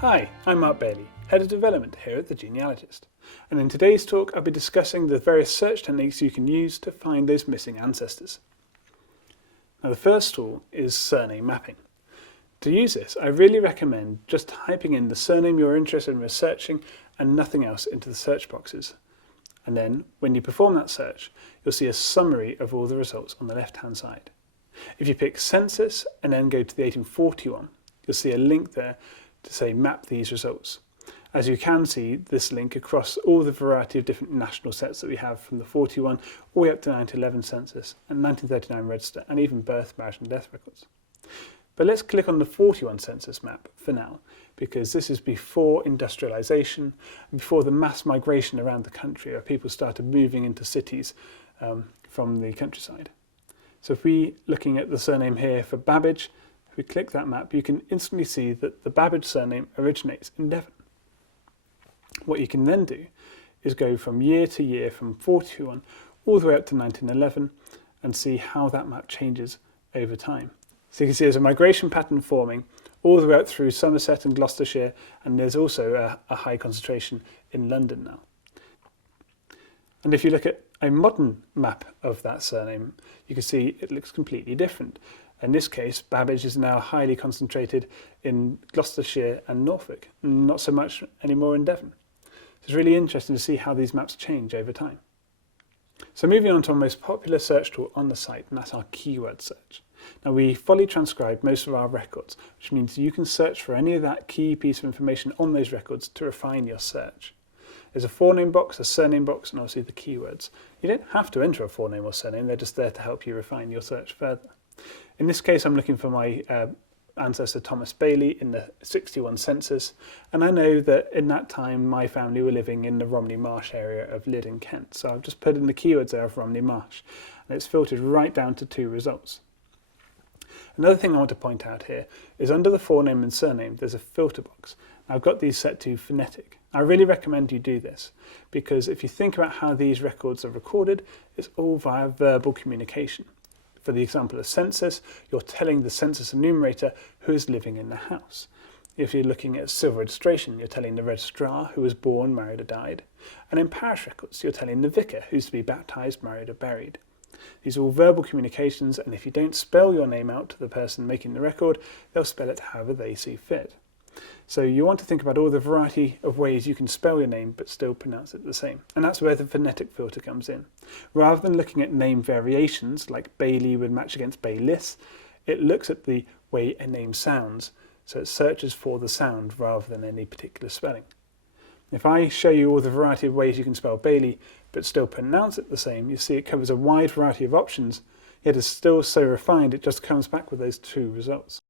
Hi, I'm Mark Bayley, Head of Development here at The Genealogist, and in today's talk I'll be discussing the various search techniques you can use to find those missing ancestors. Now the first tool is surname mapping. To use this, I really recommend just typing in the surname you're interested in researching and nothing else into the search boxes. And then, when you perform that search, you'll see a summary of all the results on the left-hand side. If you pick census and then go to the 1841, you'll see a link there to say map these results. As you can see, this link across all the variety of different national sets that we have from the 41 all the way up to 1911 census and 1939 register and even birth, marriage and death records. But let's click on the 41 census map for now, because this is before industrialisation, before the mass migration around the country where people started moving into cities from the countryside. So if we looking at the surname here for Babbage, if we click that map, you can instantly see that the Babbage surname originates in Devon. What you can then do is go from year to year from 41 all the way up to 1911 and see how that map changes over time. So you can see there's a migration pattern forming all the way up through Somerset and Gloucestershire, and there's also a high concentration in London now. And if you look at a modern map of that surname, you can see it looks completely different. In this case, Babbage is now highly concentrated in Gloucestershire and Norfolk, not so much anymore in Devon. It's really interesting to see how these maps change over time. So moving on to our most popular search tool on the site, and that's our keyword search. Now we fully transcribe most of our records, which means you can search for any of that key piece of information on those records to refine your search. There's a forename box, a surname box, and obviously the keywords. You don't have to enter a forename or surname, they're just there to help you refine your search further. In this case, I'm looking for my ancestor Thomas Bayley in the 61 census, and I know that in that time my family were living in the Romney Marsh area of Lydd in Kent, so I've just put in the keywords there of Romney Marsh, and it's filtered right down to 2 results. Another thing I want to point out here is under the forename and surname there's a filter box. Now, I've got these set to phonetic. I really recommend you do this because if you think about how these records are recorded, it's all via verbal communication. For the example of census, you're telling the census enumerator who is living in the house. If you're looking at civil registration, you're telling the registrar who was born, married or died. And in parish records, you're telling the vicar who's to be baptised, married or buried. These are all verbal communications, and if you don't spell your name out to the person making the record, they'll spell it however they see fit. So you want to think about all the variety of ways you can spell your name but still pronounce it the same. And that's where the phonetic filter comes in. Rather than looking at name variations, like Bayley would match against Baylis, it looks at the way a name sounds. So it searches for the sound rather than any particular spelling. If I show you all the variety of ways you can spell Bayley but still pronounce it the same, you see it covers a wide variety of options, yet is still so refined it just comes back with those 2 results.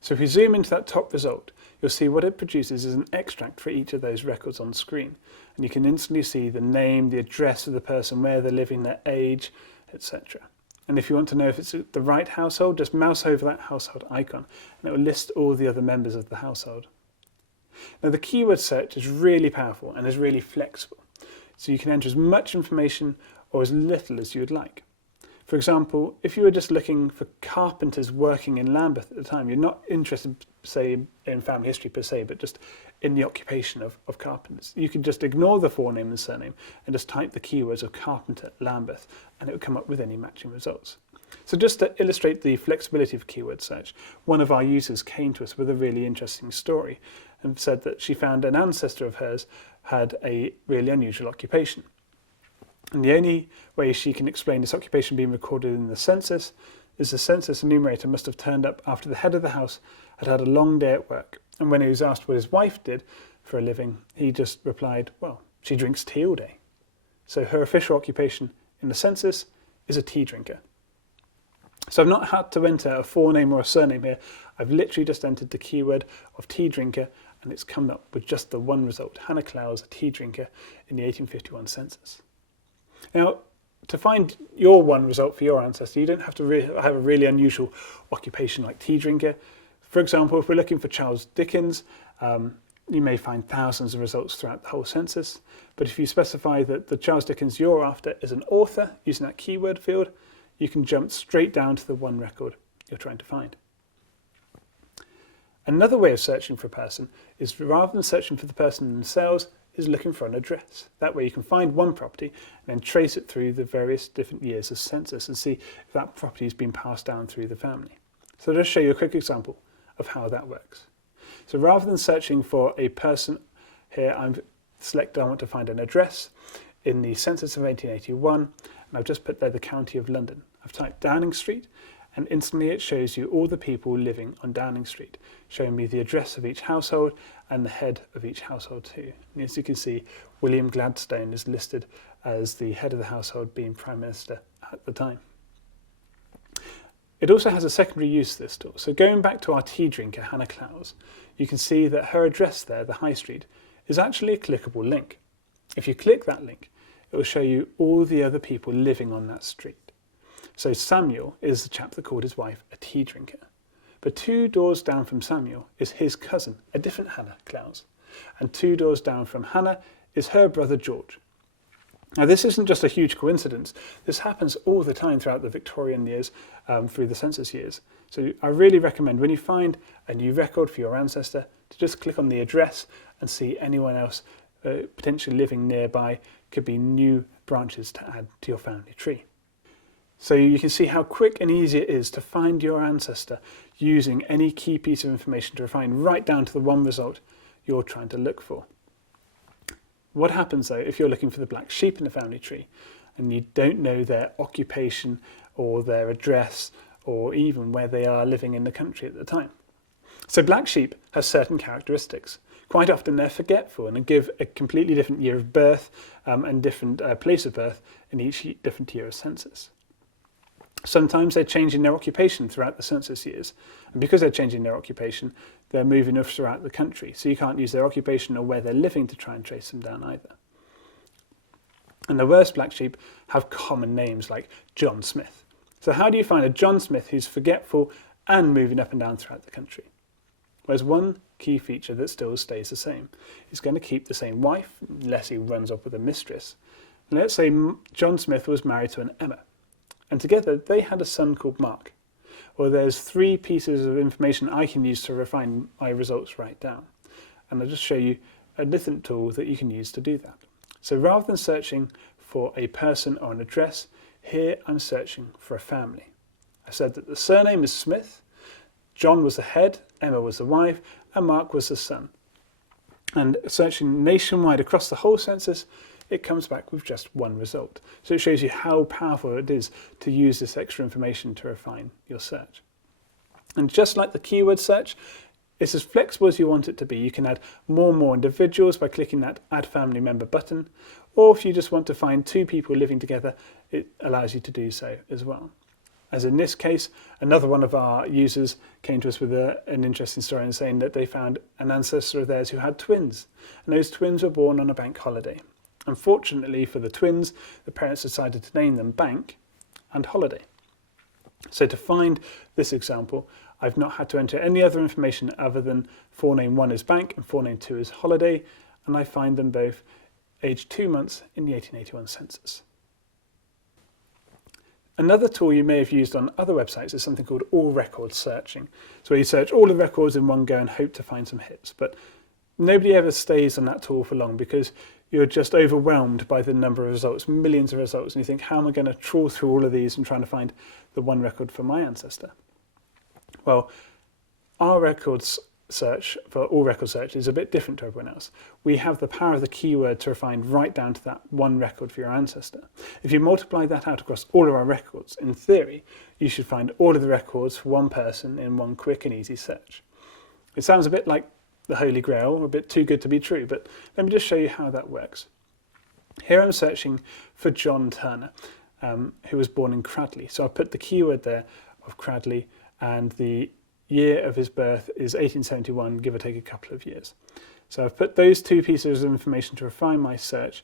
So if you zoom into that top result, you'll see what it produces is an extract for each of those records on screen. And you can instantly see the name, the address of the person, where they're living, their age, etc. And if you want to know if it's the right household, just mouse over that household icon and it will list all the other members of the household. Now the keyword search is really powerful and is really flexible. So you can enter as much information or as little as you would like. For example, if you were just looking for carpenters working in Lambeth at the time, you're not interested, say, in family history per se, but just in the occupation of carpenters. You could just ignore the forename and surname and just type the keywords of carpenter Lambeth and it would come up with any matching results. So just to illustrate the flexibility of keyword search, one of our users came to us with a really interesting story and said that she found an ancestor of hers had a really unusual occupation. And the only way she can explain this occupation being recorded in the census is the census enumerator must have turned up after the head of the house had had a long day at work. And when he was asked what his wife did for a living, he just replied, well, she drinks tea all day. So her official occupation in the census is a tea drinker. So I've not had to enter a forename or a surname here. I've literally just entered the keyword of tea drinker and it's come up with just the one result, Hannah Clowes, a tea drinker in the 1851 census. Now, to find your one result for your ancestor, you don't have to have a really unusual occupation like tea drinker. For example, if we're looking for Charles Dickens, you may find thousands of results throughout the whole census. But if you specify that the Charles Dickens you're after is an author using that keyword field, you can jump straight down to the one record you're trying to find. Another way of searching for a person is, rather than searching for the person themselves, is looking for an address. That way you can find one property and then trace it through the various different years of census and see if that property has been passed down through the family. So I'll just show you a quick example of how that works. So rather than searching for a person, here I'm selected I want to find an address in the census of 1881, and I've just put there the County of London. I've typed Downing Street, and instantly it shows you all the people living on Downing Street, showing me the address of each household and the head of each household too. And as you can see, William Gladstone is listed as the head of the household, being Prime Minister at the time. It also has a secondary use, this tool. So going back to our tea drinker, Hannah Clowes, you can see that her address there, the High Street, is actually a clickable link. If you click that link, it will show you all the other people living on that street. So Samuel is the chap that called his wife a tea drinker. But 2 doors down from Samuel is his cousin, a different Hannah Clowes. And 2 doors down from Hannah is her brother George. Now this isn't just a huge coincidence. This happens all the time throughout the Victorian years, through the census years. So I really recommend, when you find a new record for your ancestor, to just click on the address and see anyone else potentially living nearby. Could be new branches to add to your family tree. So you can see how quick and easy it is to find your ancestor using any key piece of information to refine right down to the one result you're trying to look for. What happens though if you're looking for the black sheep in the family tree and you don't know their occupation or their address or even where they are living in the country at the time? So black sheep has certain characteristics. Quite often they're forgetful and give a completely different year of birth and different place of birth in each different year of census. Sometimes they're changing their occupation throughout the census years, and because they're changing their occupation, they're moving off throughout the country, so you can't use their occupation or where they're living to try and trace them down either. And the worst black sheep have common names like John Smith. So how do you find a John Smith who's forgetful and moving up and down throughout the country? Well, there's one key feature that still stays the same. He's going to keep the same wife, unless he runs off with a mistress. And let's say John Smith was married to an Emma, and together they had a son called Mark. Well, there's 3 pieces of information I can use to refine my results right down. And I'll just show you a different tool that you can use to do that. So rather than searching for a person or an address, here I'm searching for a family. I said that the surname is Smith, John was the head, Emma was the wife, and Mark was the son. And searching nationwide across the whole census, it comes back with just one result. So it shows you how powerful it is to use this extra information to refine your search. And just like the keyword search, it's as flexible as you want it to be. You can add more and more individuals by clicking that Add Family Member button, or if you just want to find 2 people living together, it allows you to do so as well. As in this case, another one of our users came to us with an interesting story and saying that they found an ancestor of theirs who had twins, and those twins were born on a bank holiday. Unfortunately for the twins, the parents decided to name them Bank and Holiday. So to find this example, I've not had to enter any other information other than forename 1 is Bank and forename 2 is Holiday, and I find them both aged 2 months in the 1881 census. Another tool you may have used on other websites is something called all record searching. So where you search all the records in one go and hope to find some hits, but nobody ever stays on that tool for long because you're just overwhelmed by the number of results, millions of results, and you think, how am I going to trawl through all of these and trying to find the one record for my ancestor? Well, our records search for all record search is a bit different to everyone else. We have the power of the keyword to refine right down to that one record for your ancestor. If you multiply that out across all of our records, in theory, you should find all of the records for one person in one quick and easy search. It sounds a bit like the Holy Grail, or a bit too good to be true, but let me just show you how that works. Here I'm searching for John Turner, who was born in Cradley. So I've put the keyword there of Cradley, and the year of his birth is 1871, give or take a couple of years. So I've put those 2 pieces of information to refine my search,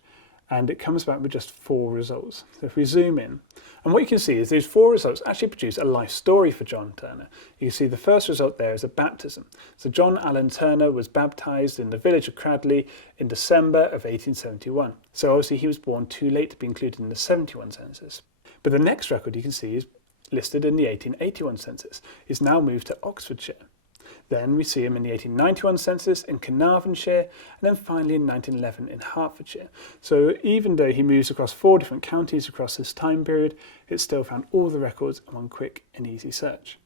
and it comes back with just 4 results. So if we zoom in, and what you can see is those 4 results actually produce a life story for John Turner. You can see the first result there is a baptism. So John Allen Turner was baptised in the village of Cradley in December of 1871. So obviously he was born too late to be included in the 71 census. But the next record you can see is listed in the 1881 census. It's now moved to Oxfordshire. Then we see him in the 1891 census in Carnarvonshire, and then finally in 1911 in Hertfordshire. So even though he moves across 4 different counties across this time period, it still found all the records in one quick and easy search.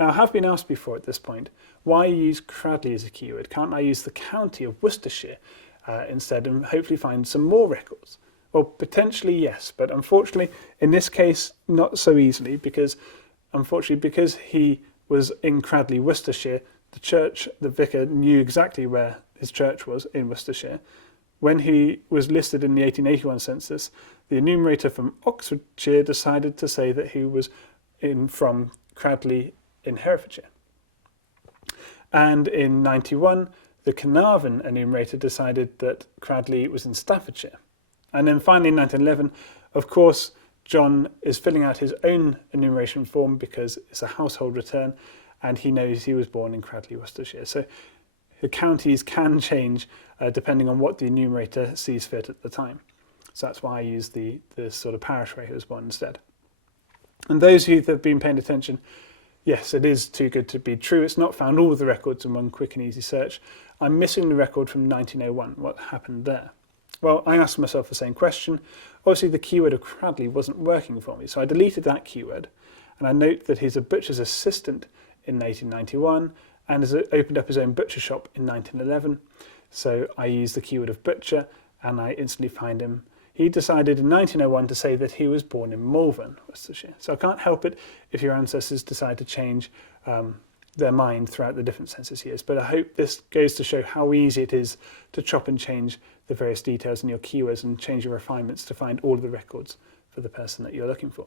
Now, I have been asked before at this point, why use Cradley as a keyword? Can't I use the county of Worcestershire instead and hopefully find some more records? Well, potentially yes, but unfortunately in this case not so easily, because he was in Cradley, Worcestershire, the vicar knew exactly where his church was in Worcestershire. When he was listed in the 1881 census, the enumerator from Oxfordshire decided to say that he was from Cradley in Herefordshire. And in 91, the Carnarvon enumerator decided that Cradley was in Staffordshire. And then finally in 1911, of course, John is filling out his own enumeration form because it's a household return, and he knows he was born in Cradley, Worcestershire. So the counties can change depending on what the enumerator sees fit at the time. So that's why I use the sort of parish where he was born instead. And those who have been paying attention, yes, it is too good to be true. It's not found all of the records in one quick and easy search. I'm missing the record from 1901. What happened there? Well, I asked myself the same question. Obviously, the keyword of Cradley wasn't working for me, so I deleted that keyword. And I note that he's a butcher's assistant in 1891 and has opened up his own butcher shop in 1911. So I used the keyword of butcher and I instantly find him. He decided in 1901 to say that he was born in Malvern, Worcestershire. So I can't help it if your ancestors decide to change their mind throughout the different census years. But I hope this goes to show how easy it is to chop and change the various details in your keywords and change your refinements to find all of the records for the person that you're looking for.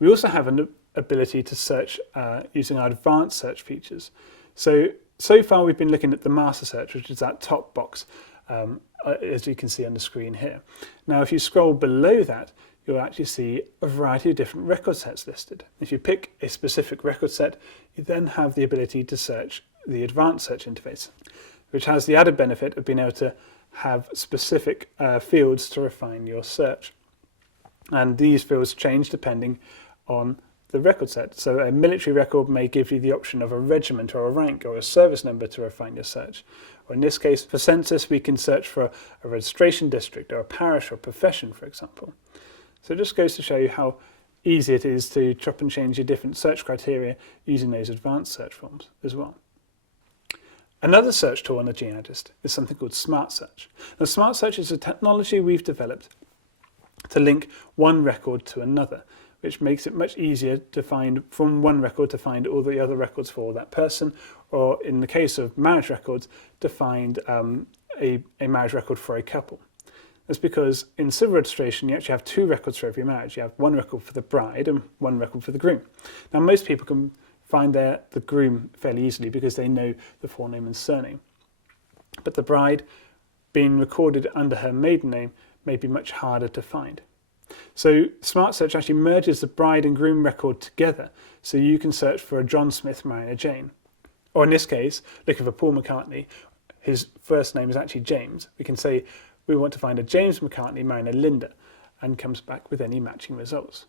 We also have an ability to search using our advanced search features. So far we've been looking at the master search, which is that top box, as you can see on the screen here. Now, if you scroll below that, you'll actually see a variety of different record sets listed. If you pick a specific record set, you then have the ability to search the advanced search interface, which has the added benefit of being able to have specific fields to refine your search. And these fields change depending on the record set. So a military record may give you the option of a regiment or a rank or a service number to refine your search. Or in this case, for census, we can search for a registration district or a parish or profession, for example. So it just goes to show you how easy it is to chop and change your different search criteria using those advanced search forms as well. Another search tool on the genealogist is something called SmartSearch. Now, SmartSearch is a technology we've developed to link one record to another, which makes it much easier to find from one record to find all the other records for that person, or in the case of marriage records, to find a marriage record for a couple. That's because in civil registration, you actually have 2 records for every marriage. You have one record for the bride and one record for the groom. Now, most people can find the groom fairly easily because they know the forename and surname. But the bride, being recorded under her maiden name, may be much harder to find. So SmartSearch actually merges the bride and groom record together, so you can search for a John Smith marrying a Jane. Or in this case, looking for Paul McCartney, his first name is actually James. We can say we want to find a James McCartney marrying a Linda, and comes back with any matching results.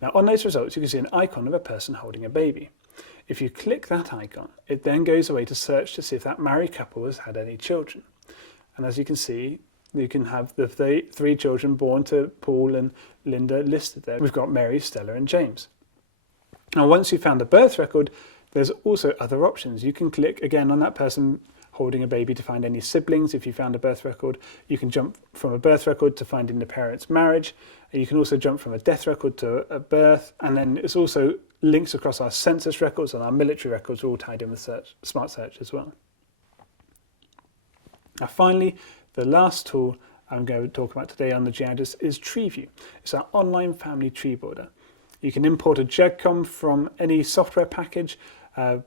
Now, on those results, you can see an icon of a person holding a baby. If you click that icon, it then goes away to search to see if that married couple has had any children. And as you can see, you can have the 3 children born to Paul and Linda listed there. We've got Mary, Stella and James. Now, once you've found the birth record, there's also other options. You can click again on that person holding a baby to find any siblings. If you found a birth record, you can jump from a birth record to finding the parents' marriage. You can also jump from a death record to a birth. And then it's also links across our census records and our military records are all tied in with SmartSearch as well. Now, finally, the last tool I'm going to talk about today on the genealogist is TreeView. It's our online family tree builder. You can import a GEDCOM from any software package,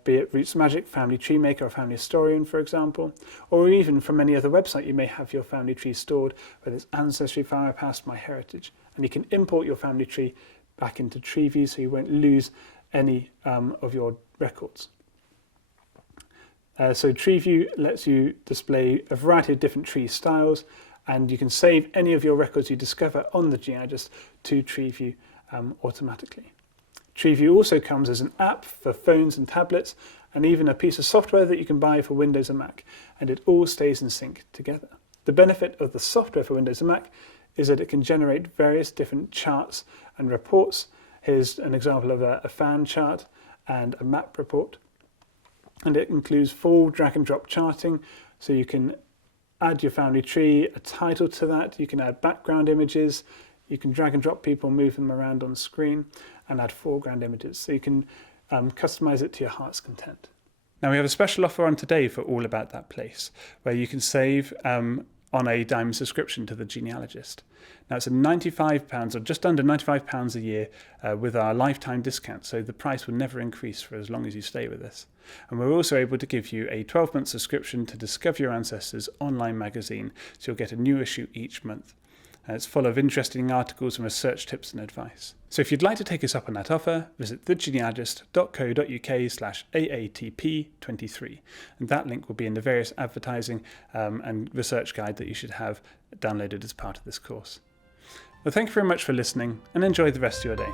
be it Roots Magic, Family Tree Maker or Family Historian, for example, or even from any other website you may have your family tree stored, whether it's Ancestry, FamilyPath, MyHeritage, and you can import your family tree back into TreeView so you won't lose any of your records. So TreeView lets you display a variety of different tree styles, and you can save any of your records you discover on the genealogist to TreeView automatically. TreeView also comes as an app for phones and tablets, and even a piece of software that you can buy for Windows and Mac, and it all stays in sync together. The benefit of the software for Windows and Mac is that it can generate various different charts and reports. Here's an example of a fan chart and a map report. And it includes full drag and drop charting, so you can add your family tree, a title to that, you can add background images, you can drag and drop people, move them around on the screen, and add foreground images, so you can customize it to your heart's content. Now we have a special offer on today for All About That Place, where you can save on a diamond subscription to the Genealogist. Now it's a £95 or just under £95 a year with our lifetime discount, so the price will never increase for as long as you stay with us. And we're also able to give you a 12-month subscription to Discover Your Ancestors online magazine, so you'll get a new issue each month. It's full of interesting articles and research tips and advice. So if you'd like to take us up on that offer, visit thegenealogist.co.uk/AATP23, and that link will be in the various advertising and research guide that you should have downloaded as part of this course. Well, thank you very much for listening, and enjoy the rest of your day.